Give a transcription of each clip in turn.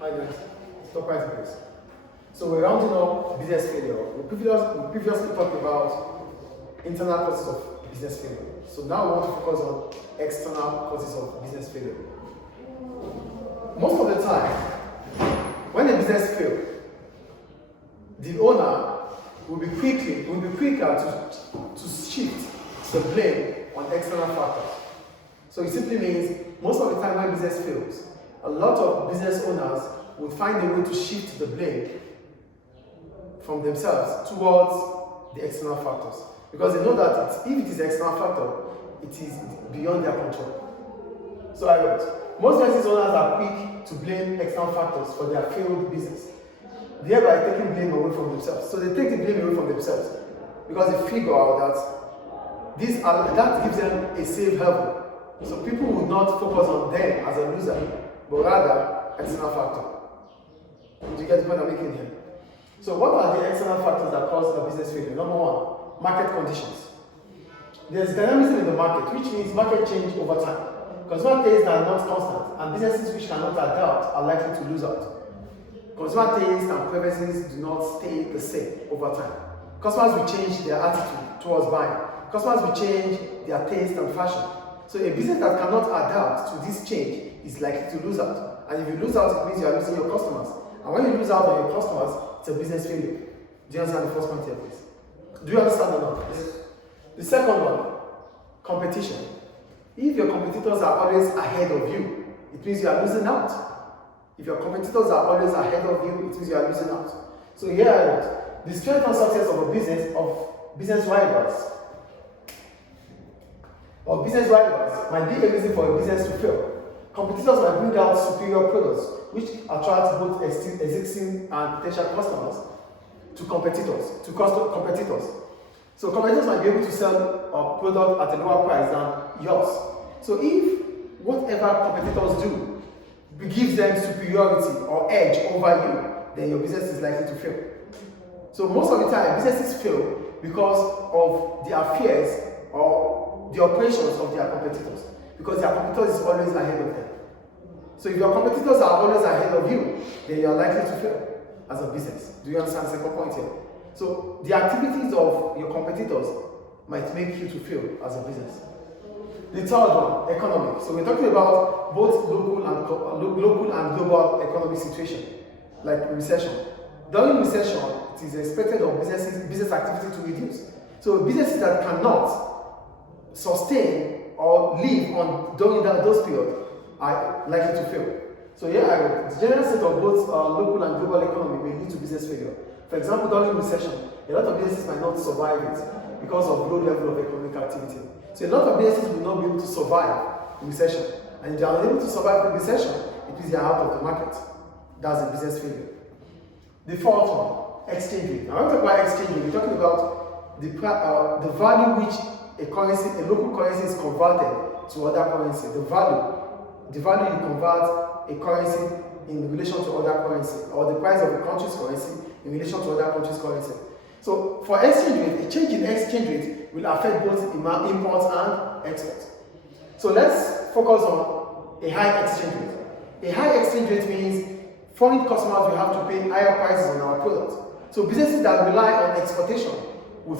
Hi guys, stop right please. So we're rounding up business failure. We previously talked about internal causes of business failure. So now we want to focus on external causes of business failure. Most of the time, when a business fails, the owner will be quicker to shift the blame on external factors. So it simply means most of the time when business fails, a lot of business owners would find a way to shift the blame from themselves towards the external factors. Because they know that if it is the external factor, it is beyond their control. So I wrote, most business owners are quick to blame external factors for their failed business, thereby taking blame away from themselves. So they take the blame away from themselves because they figure out that that gives them a safe haven. So people would not focus on them as a loser, but rather external factor. Do you get the point I'm making here? So what are the external factors that cause a business failure? Number one, market conditions. There's dynamism in the market, which means market change over time. Consumer tastes are not constant, and businesses which cannot adapt are likely to lose out. Consumer tastes and preferences do not stay the same over time. Customers will change their attitude towards buying. Customers will change their taste and fashion. So a business that cannot adapt to this change is likely to lose out. And if you lose out, it means you are losing your customers. And when you lose out on your customers, it's a business failure. Do you understand the first point here, please? Do you understand or not? Yes. The second one, competition. If your competitors are always ahead of you, it means you are losing out. If your competitors are always ahead of you, it means you are losing out. So here I wrote, the strength and success of business rivals might be a reason for a business to fail. Competitors might bring out superior products which attract both existing and potential customers to competitors. So competitors might be able to sell a product at a lower price than yours. So if whatever competitors do gives them superiority or edge over you, then your business is likely to fail. So most of the time, businesses fail because of the affairs or the operations of their competitors, because their competitors is always ahead of them. So if your competitors are always ahead of you, then you are likely to fail as a business. Do you understand the second point here? So the activities of your competitors might make you to fail as a business. The third one, economic. So we're talking about both local and global economic situation, like recession. During recession, it is expected of business activity to reduce. So businesses that cannot sustain or live during those periods are likely to fail. So here I wrote, the general state of both local and global economy may lead to business failure. For example, during recession, a lot of businesses might not survive it because of low level of economic activity. So a lot of businesses will not be able to survive the recession. And if they are unable to survive the recession, it means they are out of the market. That's a business failure. The fourth one, exchange rate. Now, when we talk about exchange rate, we're talking about the value which a local currency is converted to other currency. The value you convert a currency in relation to other currency, or the price of a country's currency in relation to other country's currency. So for exchange rate, a change in exchange rate will affect both imports and exports. So let's focus on a high exchange rate. A high exchange rate means foreign customers will have to pay higher prices on our products. So businesses that rely on exportation would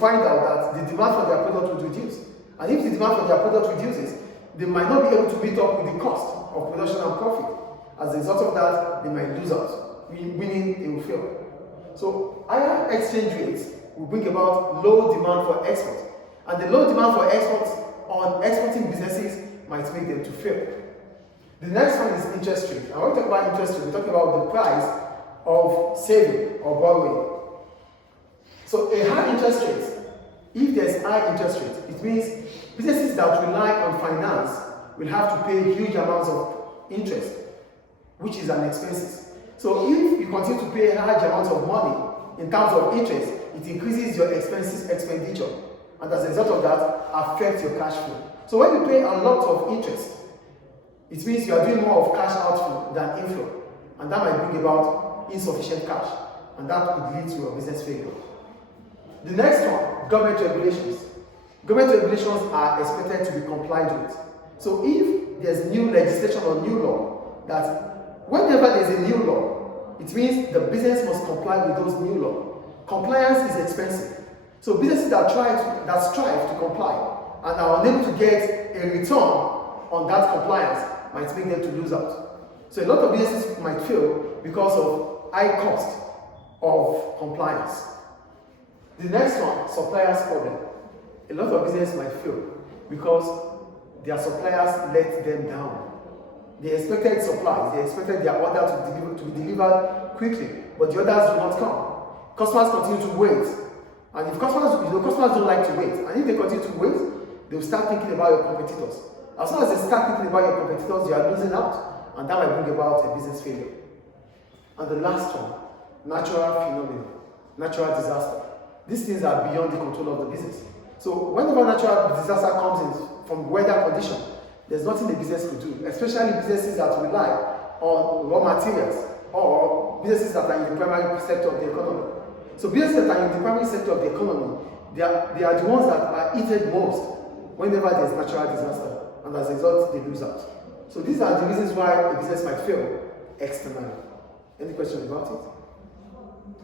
find out that the demand for their product would reduce. And if the demand for their product reduces, they might not be able to meet up with the cost of production and profit. As a result of that, they might lose out, meaning they will fail. So higher exchange rates will bring about low demand for export. And the low demand for exports on exporting businesses might make them to fail. The next one is interest rate. And when we talk about interest rate, we're talking about the price of saving or borrowing. So a high interest rate, if there's high interest rate, it means businesses that rely on finance will have to pay huge amounts of interest, which is an expense. So if you continue to pay large amounts of money in terms of interest, it increases your expenditure, and as a result of that, affects your cash flow. So when you pay a lot of interest, it means you are doing more of cash outflow than inflow, and that might bring about insufficient cash, and that could lead to a business failure. The next one, government regulations. Government regulations are expected to be complied with. So if there's new legislation or new law that whenever there's a new law, it means the business must comply with those new laws. Compliance is expensive. So businesses that strive to comply and are unable to get a return on that compliance might make them to lose out. So a lot of businesses might fail because of high cost of compliance. The next one, suppliers problem. A lot of businesses might fail because their suppliers let them down. They expected supplies, they expected their order to be delivered quickly, but the orders do not come. Customers continue to wait. And if customers don't like to wait, and if they continue to wait, they'll start thinking about your competitors. As soon as they start thinking about your competitors, you are losing out, and that might bring about a business failure. And the last one, natural phenomenon, natural disaster. These things are beyond the control of the business. So whenever natural disaster comes in from weather condition, there's nothing the business could do, especially businesses that rely on raw materials or businesses that are in the primary sector of the economy. So businesses that are in the primary sector of the economy, they are the ones that are hit most whenever there's natural disaster, and as a result, they lose out. So these are the reasons why a business might fail externally. Any questions about it?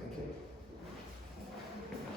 Thank you.